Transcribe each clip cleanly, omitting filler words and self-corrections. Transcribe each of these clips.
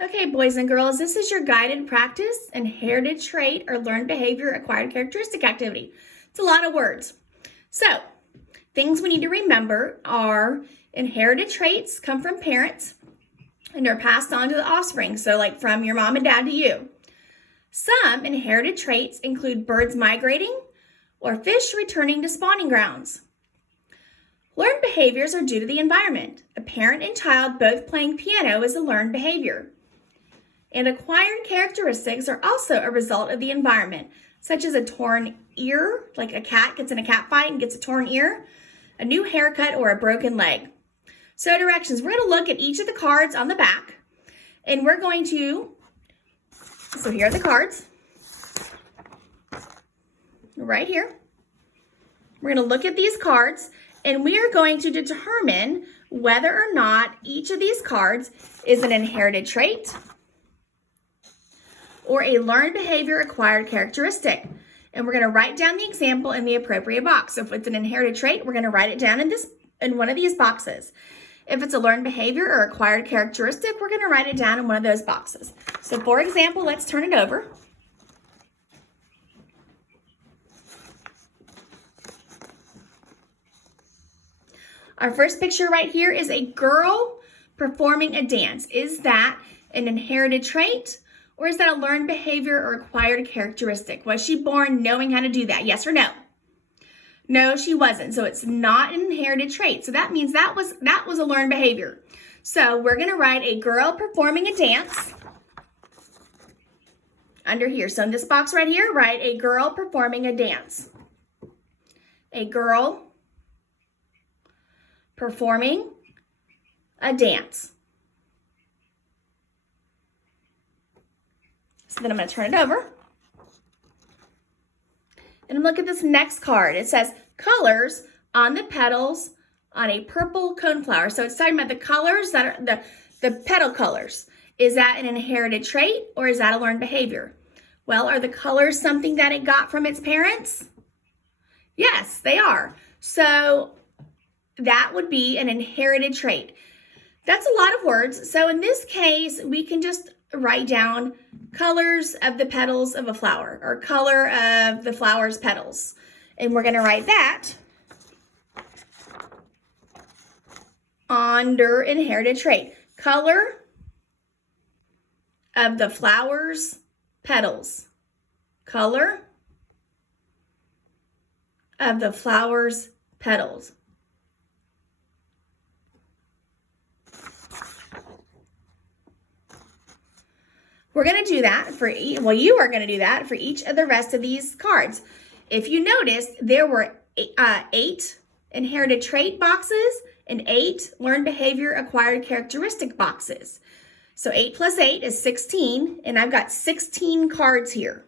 Okay, boys and girls, this is your guided practice, inherited trait, or learned behavior, acquired characteristic activity. It's a lot of words. So, things we need to remember are inherited traits come from parents and are passed on to the offspring. So, like from your mom and dad to you. Some inherited traits include birds migrating or fish returning to spawning grounds. Learned behaviors are due to the environment. A parent and child both playing piano is a learned behavior. And acquired characteristics are also a result of the environment, such as a torn ear, like a cat gets in a cat fight and gets a torn ear, a new haircut, or a broken leg. So directions, we're going to look at each of the cards on the back, and we're going to, so here are the cards, right here. We're going to look at these cards, and we are going to determine whether or not each of these cards is an inherited trait or a learned behavior acquired characteristic. And we're going to write down the example in the appropriate box. So if it's an inherited trait, we're going to write it down in one of these boxes. If it's a learned behavior or acquired characteristic, we're going to write it down in one of those boxes. So for example, let's turn it over. Our first picture right here is a girl performing a dance. Is that an inherited trait? Or is that a learned behavior or acquired characteristic? Was she born knowing how to do that? Yes or no? No, she wasn't. So it's not an inherited trait. So that means that was a learned behavior. So we're going to write a girl performing a dance under here. So in this box right here, write a girl performing a dance. A girl performing a dance. So then I'm going to turn it over. And look at this next card. It says colors on the petals on a purple coneflower. So it's talking about the colors that are the petal colors. Is that an inherited trait or is that a learned behavior? Well, are the colors something that it got from its parents? Yes, they are. So that would be an inherited trait. That's a lot of words. So in this case, we can just write down colors of the petals of a flower or color of the flower's petals. And we're going to write that under inherited trait. Color of the flower's petals. Color of the flower's petals. We're going to do that you are going to do that for each of the rest of these cards. If you noticed, there were 8 inherited trait boxes and 8 learned behavior acquired characteristic boxes. So 8 plus 8 is 16, and I've got 16 cards here.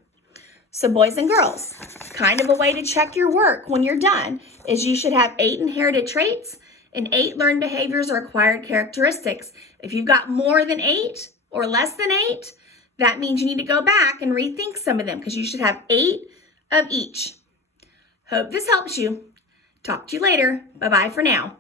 So boys and girls, kind of a way to check your work when you're done is you should have 8 inherited traits and 8 learned behaviors or acquired characteristics. If you've got more than 8 or less than 8, that means you need to go back and rethink some of them because you should have 8 of each. Hope this helps you. Talk to you later. Bye-bye for now.